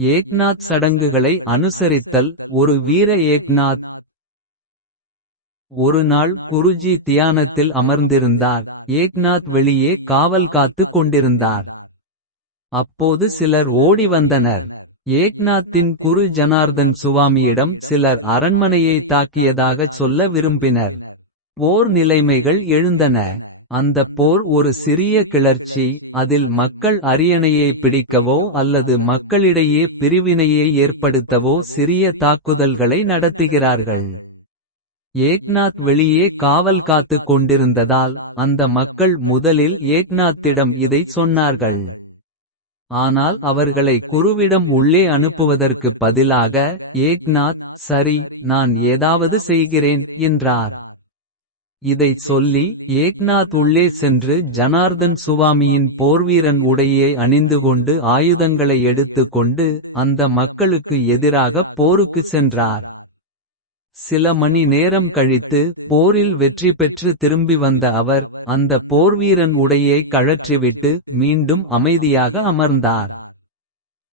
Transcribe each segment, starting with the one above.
ஏக்நாத் சடங்குகளை அனுசரித்தல். ஒரு வீர ஏக்நாத் ஒரு நாள் குருஜி தியானத்தில் அமர்ந்திருந்தார். ஏக்நாத் வெளியே காவல் காத்துக் கொண்டிருந்தார். அப்போது சிலர் ஓடி வந்தனர். ஏக்நாத்தின் குரு ஜனார்தன் சுவாமியிடம் சிலர் அரண்மனையை தாக்கியதாகச் சொல்ல விரும்பினர். போர் நிலைமைகள் எழுந்தன. அந்தப் போர் ஒரு சிறிய கிளர்ச்சி அதில் மக்கள் அரியணையை பிடிக்கவோ அல்லது மக்களிடையே பிரிவினையை ஏற்படுத்தவோ சிறிய தாக்குதல்களை நடத்துகிறார்கள். ஏக்நாத் வெளியே காவல் காத்துக் கொண்டிருந்ததால் அந்த மக்கள் முதலில் ஏக்நாத்திடம் இதை சொன்னார்கள். ஆனால் அவர்களை குருவிடம் உள்ளே அனுப்புவதற்குப் பதிலாக ஏக்நாத் சரி நான் ஏதாவது செய்கிறேன் என்றார். இதைச் சொல்லி ஏக்நாத் உள்ளே சென்று ஜனார்தன் சுவாமியின் போர்வீரன் உடையை அணிந்துகொண்டு ஆயுதங்களை எடுத்துக்கொண்டு அந்த மக்களுக்கு எதிராகப் போருக்கு சென்றார். சில மணி நேரம் கழித்து போரில் வெற்றி பெற்று திரும்பி வந்த அவர் அந்த போர்வீரன் உடையை கழற்றிவிட்டு மீண்டும் அமைதியாக அமர்ந்தார்.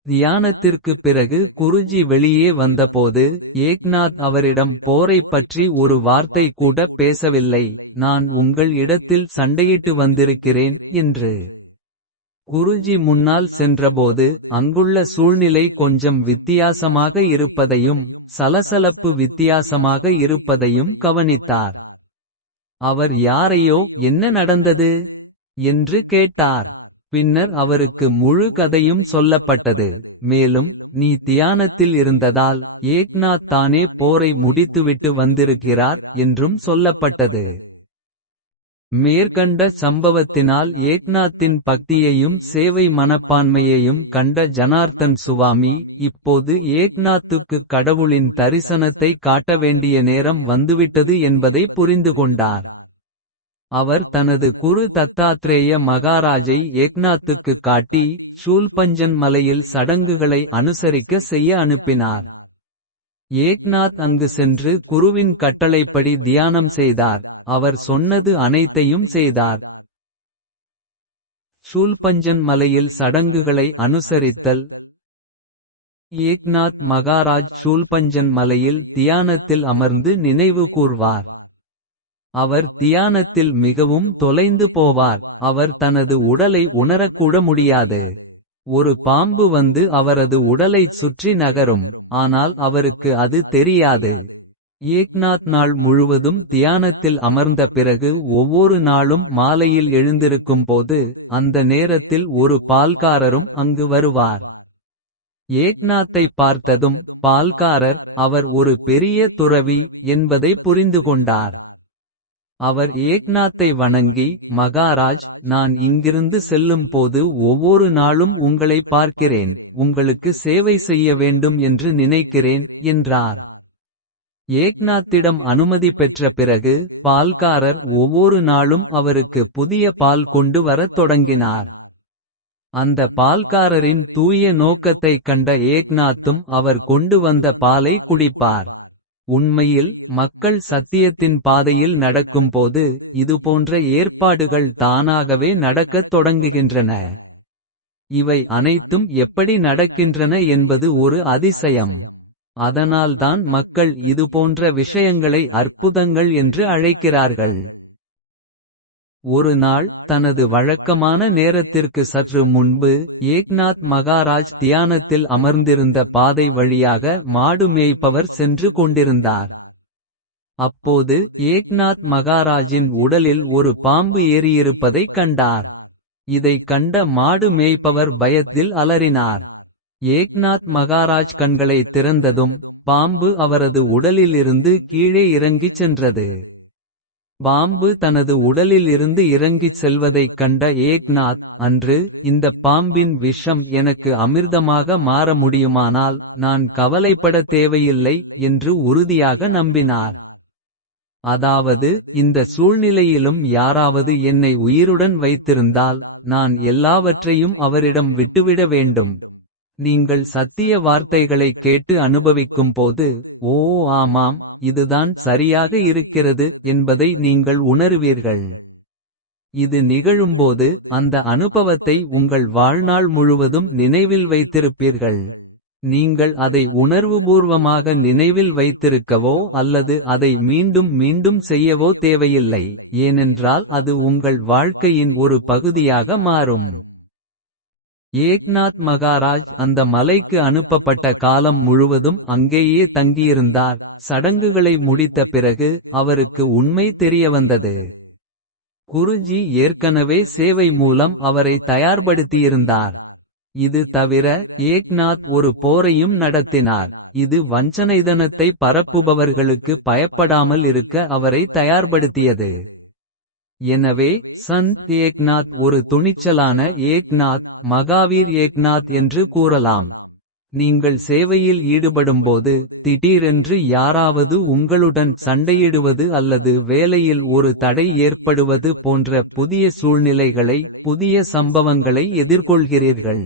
தியானத்திற்குப் பிறகு குருஜி வெளியே வந்தபோது ஏக்நாத் அவரிடம் போரைப் பற்றி ஒரு வார்த்தை கூட பேசவில்லை நான் உங்கள் இடத்தில் சண்டையிட்டு வந்திருக்கிறேன் என்று. குருஜி முன்னால் சென்றபோது அங்குள்ள சூழ்நிலை கொஞ்சம் வித்தியாசமாக இருப்பதையும் சலசலப்பு வித்தியாசமாக இருப்பதையும் கவனித்தார். அவர் யாரையோ என்ன நடந்தது? என்று கேட்டார். பின்னர் அவருக்கு முழு கதையும் சொல்லப்பட்டது. மேலும் நீ தியானத்தில் இருந்ததால் ஏக்நாத் தானே போரை முடித்துவிட்டு வந்திருக்கிறார் என்றும் சொல்லப்பட்டது. மேற்கண்ட சம்பவத்தினால் ஏக்நாத்தின் பக்தியையும் சேவை மனப்பான்மையையும் கண்ட ஜனார்த்தன் சுவாமி இப்போது ஏக்நாத்துக்கு கடவுளின் தரிசனத்தை காட்ட வேண்டிய நேரம் வந்துவிட்டது என்பதை புரிந்து கொண்டார். அவர் தனது குரு தத்தாத்ரேய மகாராஜை ஏக்நாத்துக்கு காட்டி ஷூல்பஞ்சன் மலையில் சடங்குகளை அனுசரிக்க செய்ய அனுப்பினார். ஏக்நாத் அங்கு சென்று குருவின் கட்டளைப்படி தியானம் செய்தார். அவர் சொன்னது அனைத்தையும் செய்தார். ஷூல்பஞ்சன் மலையில் சடங்குகளை அனுசரித்தல். ஏக்நாத் மகாராஜ் ஷூல்பஞ்சன் மலையில் தியானத்தில் அமர்ந்து நினைவு கூர்வார். அவர் தியானத்தில் மிகவும் தொலைந்து போவார். அவர் தனது உடலை உணரக்கூட முடியாது. ஒரு பாம்பு வந்து அவரது உடலைச் சுற்றி நகரும். ஆனால் அவருக்கு அது தெரியாது. ஏக்நாத் நாள் முழுவதும் தியானத்தில் அமர்ந்த பிறகு ஒவ்வொரு நாளும் மாலையில் எழுந்திருக்கும் போது அந்த நேரத்தில் ஒரு பால்காரரும் அங்கு வருவார். ஏக்நாத்தை பார்த்ததும் பால்காரர் அவர் ஒரு பெரிய துறவி என்பதை புரிந்து கொண்டார். அவர் ஏக்நாத்தை வணங்கி மகாராஜ் நான் இங்கிருந்து செல்லும் போது ஒவ்வொரு நாளும் உங்களை பார்க்கிறேன் உங்களுக்கு சேவை செய்ய வேண்டும் என்று நினைக்கிறேன் என்றார். ஏக்நாத்திடம் அனுமதி பெற்ற பிறகு பால்காரர் ஒவ்வொரு நாளும் அவருக்கு புதிய பால் கொண்டு வரத் தொடங்கினார். அந்த பால்காரரின் தூய நோக்கத்தைக் கண்ட ஏக்நாத்தும் அவர் கொண்டு வந்த பாலை குடிப்பார். உண்மையில் மக்கள் சத்தியத்தின் பாதையில் நடக்கும்போது இதுபோன்ற ஏற்பாடுகள் தானாகவே நடக்கத் தொடங்குகின்றன. இவை அனைத்தும் எப்படி நடக்கின்றன என்பது ஒரு அதிசயம். அதனால்தான் மக்கள் இதுபோன்ற விஷயங்களை அற்புதங்கள் என்று அழைக்கிறார்கள். ஒரு நாள் தனது வழக்கமான நேரத்திற்கு சற்று முன்பு ஏக்நாத் மகாராஜ் தியானத்தில் அமர்ந்திருந்த பாதை வழியாக மாடு மேய்ப்பவர் சென்று கொண்டிருந்தார். அப்போது ஏக்நாத் மகாராஜின் உடலில் ஒரு பாம்பு ஏறியிருப்பதைக் கண்டார். இதைக் கண்ட மாடு மேய்ப்பவர் பயத்தில் அலறினார். ஏக்நாத் மகாராஜ் கண்களை திறந்ததும் பாம்பு அவரது உடலிலிருந்து கீழே இறங்கிச் சென்றது. பாம்பு தனது உடலில் இருந்து இறங்கிச் செல்வதைக் கண்ட ஏக்நாத் அன்று இந்த பாம்பின் விஷம் எனக்கு அமிர்தமாக மாற முடியுமானால் நான் கவலைப்பட தேவையில்லை என்று உறுதியாக நம்பினார். அதாவது இந்த சூழ்நிலையிலும் யாராவது என்னை உயிருடன் வைத்திருந்தால் நான் எல்லாவற்றையும் அவரிடம் விட்டுவிட வேண்டும். நீங்கள் சத்திய வார்த்தைகளைக் கேட்டு அனுபவிக்கும் போது ஓ ஆமாம் இதுதான் சரியாக இருக்கிறது என்பதை நீங்கள் உணருவீர்கள் இது நிகழும்போது அந்த அனுபவத்தை உங்கள் வாழ்நாள் முழுவதும் நினைவில் வைத்திருப்பீர்கள் நீங்கள் அதை உணர்வுபூர்வமாக நினைவில் வைத்திருக்கவோ அல்லது அதை மீண்டும் மீண்டும் செய்யவோ தேவையில்லை ஏனென்றால் அது உங்கள் வாழ்க்கையின் ஒரு பகுதியாக மாறும். ஏக்நாத் மகாராஜ் அந்த மலைக்கு அனுப்பப்பட்ட காலம் முழுவதும் அங்கேயே தங்கியிருந்தார். சடங்குகளை முடித்த பிறகு அவருக்கு உண்மை தெரியவந்தது. குருஜி ஏற்கனவே சேவை மூலம் அவரை தயார்படுத்தியிருந்தார். இது தவிர ஏக்நாத் ஒரு போரையும் நடத்தினார். இது வஞ்சனைதனத்தை பரப்புபவர்களுக்கு பயப்படாமல் இருக்க அவரை தயார்படுத்தியது. எனவே சந்த் ஏக்நாத் ஒரு துணிச்சலான ஏக்நாத் மகாவீர் ஏக்நாத் என்று கூறலாம். நீங்கள் சேவையில் ஈடுபடும்போது திடீரென்று யாராவது உங்களுடன் சண்டையிடுவது அல்லது வேலையில் ஒரு தடை ஏற்படுவது போன்ற புதிய சூழ்நிலைகளை புதிய சம்பவங்களை எதிர்கொள்கிறீர்கள்.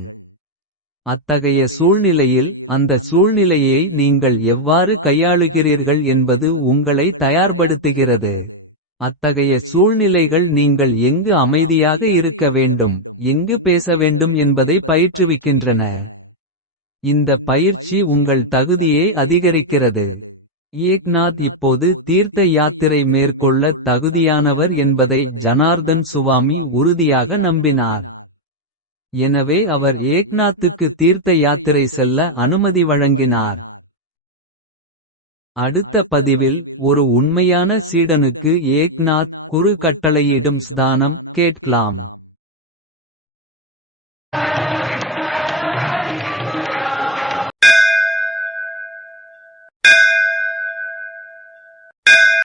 அத்தகைய சூழ்நிலையில் அந்த சூழ்நிலையை நீங்கள் எவ்வாறு கையாளுகிறீர்கள் என்பது உங்களை தயார்படுத்துகிறது. அத்தகைய சூழ்நிலைகள் நீங்கள் எங்கு அமைதியாக இருக்க வேண்டும். எங்கு பேச வேண்டும் என்பதை பயிற்றுவிக்கின்றன. இந்த பயிற்சி உங்கள் தகுதியை அதிகரிக்கிறது. ஏக்நாத் இப்போது தீர்த்த யாத்திரை மேற்கொள்ள தகுதியானவர் என்பதை ஜனார்தன் சுவாமி உறுதியாக நம்பினார். எனவே அவர் ஏக்நாத்துக்கு தீர்த்த யாத்திரை செல்ல அனுமதி வழங்கினார். அடுத்த பதிவில் ஒரு உண்மையான சீடனுக்கு ஏக்நாத் குரு கட்டளையிடும் ஸ்தானம் கேட்கலாம்.